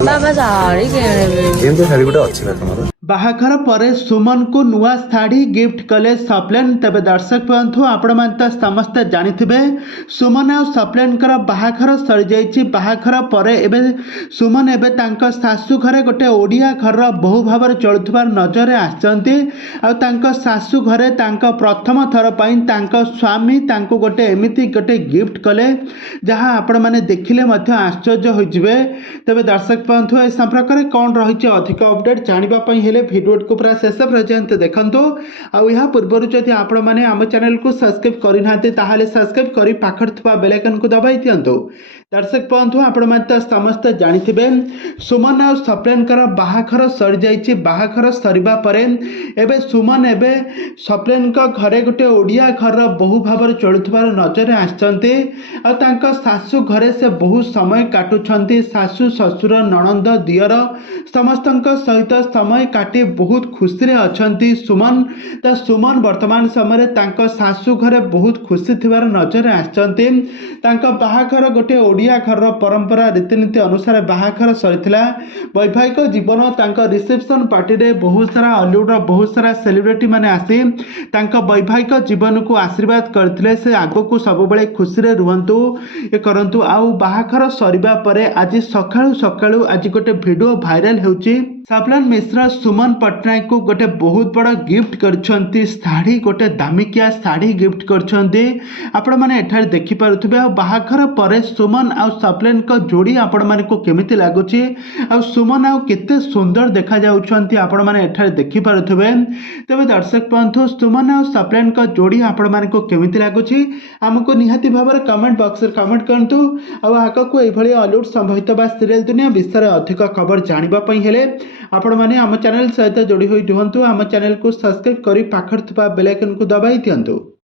बाबा साड़ी एमती शाड़ी गोटे अच्छी ना तुम बाहाघर पर सुमन को नुआ शाढ़ी गिफ्ट कले सप्लेन। तेरे दर्शक बंधु आपण मैंने समस्ते जानिथिबे सुमन और सप्लेन बाहाघर सरी जाइए। बाहाघर पर एबे सुमन एबे तांको सासू घरे गोटे ओडिया घर बहु भाव चलुवार नजर आसचंती। आ सासू घरे तांको प्रथम थर पई तांको स्वामी तांको गोटे एमिति गोटे गिफ्ट कले जहाँ आपण माने देखिले मध्य आश्चर्य होइजिबे। तेबे दर्शक बंधु ए संपर्क में कौन रही अधिक अपडेट जानिबा पई हेले वीडियो को पूरा शेष पर्यंत देखंतु। आ या पूर्व जदि आपण माने आम चैनल को सब्सक्राइब करि नाते ताहाले सब्सक्राइब करी पाखर थवा बेल आइकन को दबाई दियंतु। दर्शक बंधु आपण माने समस्त जानिथिबे सुमन और सप्लेन बाहाघर सरी जाइए। बाहाघर सरीबा परे एबे सुमन एबे सप्लेन घरे गोटे ओडिया घर बहु भाव चलुवार नजर आसचंती। आ तांको सासू घरे से बहुत समय काटुछंती। सासू ससुर नणंद दियर समस्त सहित समय काटी बहुत खुशी रे अछंती सुमन। तो सुमन वर्तमान समय तांको सासू घरे बहुत खुशी थिबार नजर आसचंती। तांको बाहाघर गोटे ओडिया घर परंपरा रीतिनीति अनुसार बाहाघर सरीथिला। वैवाहिक जीवन तांको रिसेप्शन पार्टी रे बहुत सारा हॉलीवुड बहुत सारा सेलिब्रिटी माने आसी तांको वैवाहिक जीवन को आशीर्वाद करथिले। से आगो को सब बेले खुशी रे रुहंतु ए करंतु। आउ बाहाघर सरीबा परे आज सकाळु सकाळु आज गोटे वीडियो भाइराल हेउची। सप्लेन मिश्रा सुमन पट्टनायक को गोटे बहुत बड़ा गिफ्ट करछंती। साड़ी गोटे दामिकिया साड़ी गिफ्ट करछंती। आपण माने एठार देखि पारुथबे। आ बाहाघर परे सुमन आ सप्लेन को जोड़ी आपण माने को केमिति लागुची आ सुमन आ केते सुंदर देखा जाउछंती आपण माने एठार देखि पारुथबे। तबे दर्शक बंधु सुमन आ सप्लेन को जोड़ी आपण माने को केमिति लागुची हमको निहाती भाबरे कमेंट बॉक्स रे कमेंट करंतु। आ आगको एई भली हॉलीवुड संभवित बा सीरियल दुनिया विषय अधिक खबर जानिबा पई हेले आपण माने आम चैनल सहित जोड़ी होई रुहंतु। आम चैनल को सब्सक्राइब करी पाखर थवा बेल आइकन को दबाई दियंतु।